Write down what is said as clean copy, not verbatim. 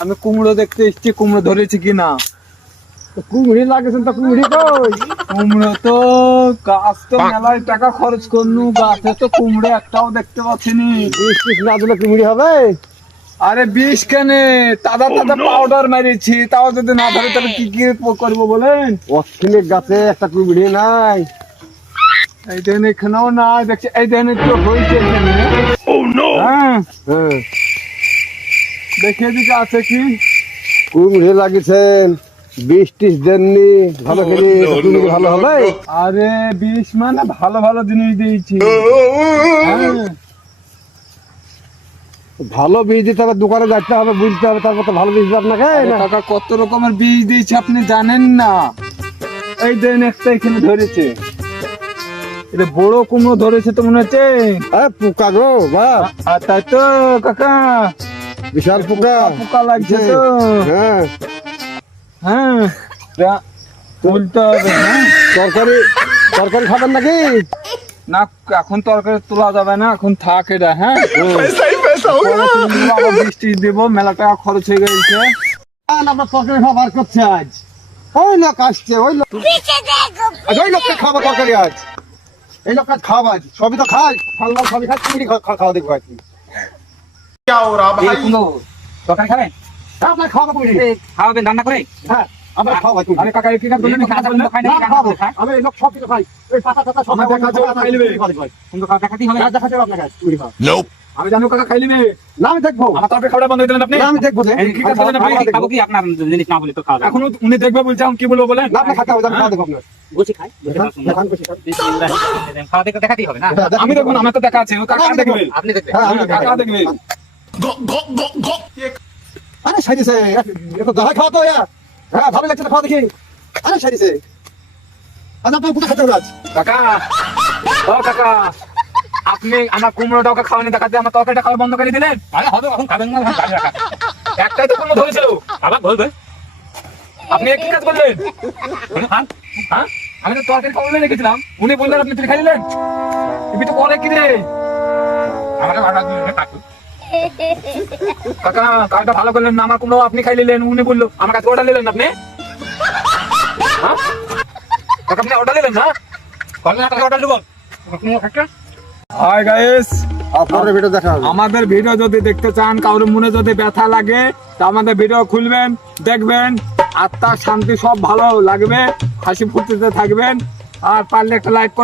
আমি কুমড়ো দেখতে এসছি, কুমড়ো ধরেছি কিনা। কুমড়ি লাগেছেন তো কুমড়ি কই? কুমড়ো তো গাছ তো মেলায় টাকা খরচ করনু, গাছে তো কুমড়ো একটাও দেখতে পাচ্ছিনি। বিষ না দিলে কুমড়ি হবে? আরে বিষ কেনে, তাজা তাজা পাউডার মেরেছি, তাও যদি না ধরে তাহলে কি কি করবো বলেন? অস্ট্রেলিয়ার গাছে একটা কুমড়ি নাই। এই দেন এখানেও না দেখছি, এই দেন একটু হয়েছে এখানে। হ্যাঁ হ্যাঁ, দেখে দিকে আছে কি। কুমড়ি লাগিয়েছেন, বিষ টিস দেননি, ভালো করে কুমড়ি ভালো হবে? আরে বিষ মানে ভালো ভালো জিনিস দিয়েছি। হ্যাঁ, ভালো বীজ দিতে হবে, দোকানে যাইতে হবে, বুঝতে হবে, তারপর তো ভালো বীজ দেবে আপনাকে। আরে কাকা কত রকমের বীজ দিয়েছি আপনি জানেন না। এই দেন একটা এখানে ধরেছে, এটা বড় কুমড়ো ধরেছে তো মনে হচ্ছে। পোকা গো বাপ, আর তাই তো কাকা, বিশাল পোকা। পোকা লাগছে তো। হ্যাঁ, হ্যাঁ, তুলতে হবে। হ্যাঁ, তরকারি তরকারি খাবেন নাকি? না এখন তরকারি তোলা যাবে না, এখন থাক এটা। হ্যাঁ, আবার বৃষ্টি দেবো, মেলা টাকা খরচ হয়ে গেছে। আমরা তরকারি খাবার করছে আজ। ওই লোক আসছে, ওই লোক, ওই লোকটা খাবো তরকারি আজ। এই লোকটা খাবো আজ, সবই তো খাই, ফল সবই খাই, চিংড়ি খাওয়া দেখবো আর কি। তরকারি খাবেন? আপনার খাওয়া কুমড়ি, খাওয়াবেন রান্না করে? হ্যাঁ আমরা খাওয়া কুমড়ি। আরে কাকা কি কাজ বললেন? কাজ বললেন খাই না, না, খাবো। আমি এই লোক সব কিছু খাই, ওই পাতা টাতা সব আমার দেখা যাবে, খাই নেবে। সুন্দর খাওয়া দেখাতেই হবে। দেখাতে হবে আপনাকে কুমড়ি খাওয়া। আমি জানো কাকা খাই নেবে। না আমি দেখবো, আমার তরকারি খাওয়া বন্ধ করে দিলেন আপনি। না আমি দেখবো যে। এই কি কাজ বললেন আপনি? খাবো কি আপনার জিনিস না বলে তো খাওয়া যাবে এখনো উনি দেখবে বলছে, আমি কি বলবো বলেন? না আপনি খাতে হবে, আমি খাওয়া দেখবো আপনার। বসে খাই দেখান খুশি খান। খাওয়া দেখতে দেখাতেই হবে না আমি দেখুন, আমার তো দেখা আছে, ও কাকা দেখবে। আপনি দেখবেন হ্যাঁ, আমি কাকা দেখবে। আরে সাইদিছে, একটু দাঁড়া খাওয়া তো ইয়া। হ্যাঁ ভালো লাগছে না খাওয়া দেখি। আরে সাইদিছে, আজ আপনার পুরো খেতে হবে আজ। কাকা, ও কাকা, আপনি আমার কুমড়োটা ওকে খাওয়ানি দেখাতে আমার তরকারিটা খাওয়া বন্ধ করে দিলেন। আরে হবে এখন খাবেন না এখন খাবেন না একটাই তো কুমড়ো ধরেছিল, আবার বলবে আপনি কি কাজ করলেন? খান হ্যাঁ, আমি তো তরকারি খাওয়ালে রেখেছিলাম, উনি বললেন আপনি তুই খাই নিলেন। তুমি তো করে কি রে আমাকে ভাড়া দিয়ে কাটু কাকা? কাজটা ভালো করলেন না, আমার কুমড়ো আপনি খাই নিলেন, উনি বললো আমার কাছে অর্ডার নিলেন আপনি। হ্যাঁ কাকা, আপনি অর্ডার নিলেন না? কল না টাকা অর্ডার দেবো একটা হাই গাইস, আপনার ভিডিও দেখা হবে। আমাদের ভিডিও যদি দেখতে চান, কারোর মনে যদি ব্যথা লাগে, তা আমাদের ভিডিও খুলবেন, দেখবেন, আত্মা শান্তি সব ভালো লাগবে, হাসি ফুর্তিতে থাকবেন, আর পারলে একটা লাইক করবেন।